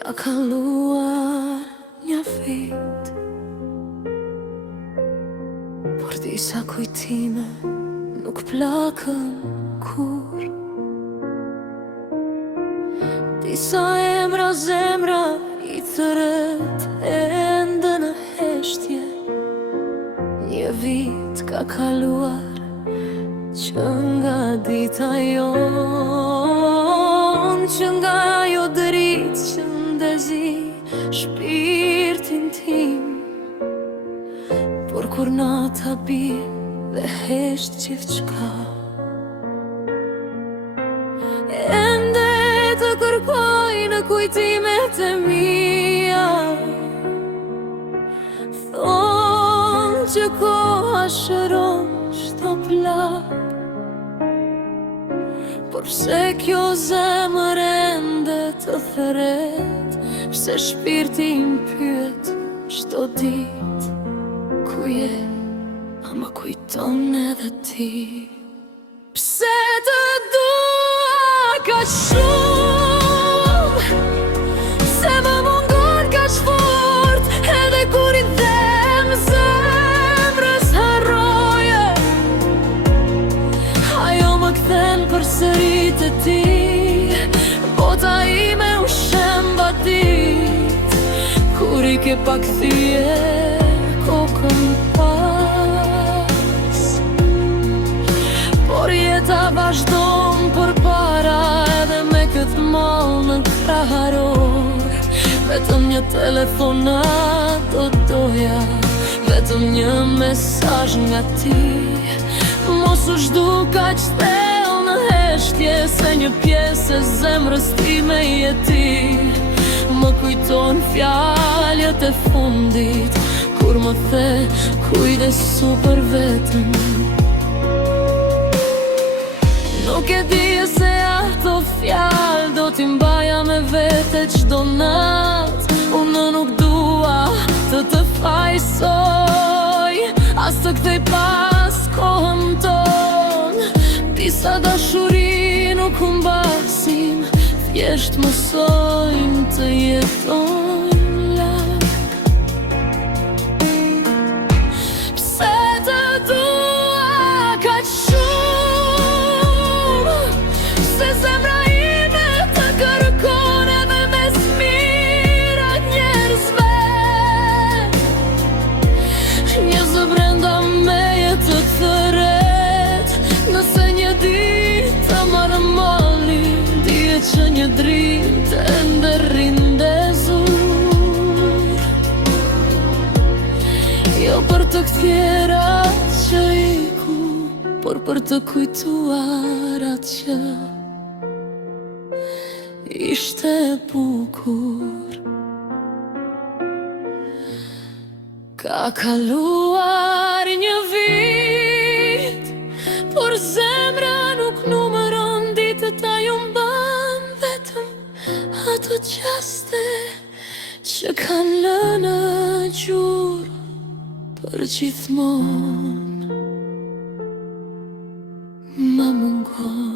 Ka kaluar një vit, por disa kujtime nuk plakën kur. Disa emra zemra I thërët ende në heshtje. Një vit ka kaluar që nga dita jon, që nga ajo dritë që ndezi shpirtin tim. Por kur nata bin dhe hesht gjithçka, ende të kërkoj në kujtimet e mia. Thonë që koha shëron çdo plak, por pse kjo zemër ende të thret, pse shpirti im pyet çdo dit, ku je, a më kujton edhe ti? Pse të dua kaq shumë, pse më mungon kaq fort, edhe kur I them zemrës harroje. Ajo më kthen përsëri te ti, bota ime u shem vadit, kur I ke pa kthye kokën pas. Por jeta vazhdon përpara, edhe me këtë mall në kraharor. Vetëm një telefonat do doja, vetëm një mesazh nga ti. Mos u zhdu kaq thellë në heshtje, se një pjesë e zemrës time je ti. Më kujton fjalët e fundit, kur më the kujdesu për veten. Nuk e di se ato fjalë do t'i mbaja me vete çdo nat. Unë nuk dua të fajsoj, as të kthej pas kohën ton. Disa dashuri nuk humbasim, thjesht mësojmë të jetojmë lak. Pse të dua kaq shumë, pse zemra ime të kërkon edhe mes mirat njerëzve. Njerëzve brenda meje të thret, nëse një ditë të marrë mali, dije që një dritë ende rindezur. Jo për të kthjera që iku, por për të kujtuar atë që ishte bukur. Ka kaluar një vit, por zemra nuk numëron ditët, ajo mban vetëm ato qaste që kanë lënë gjurmë për gjithmonë. Më mungon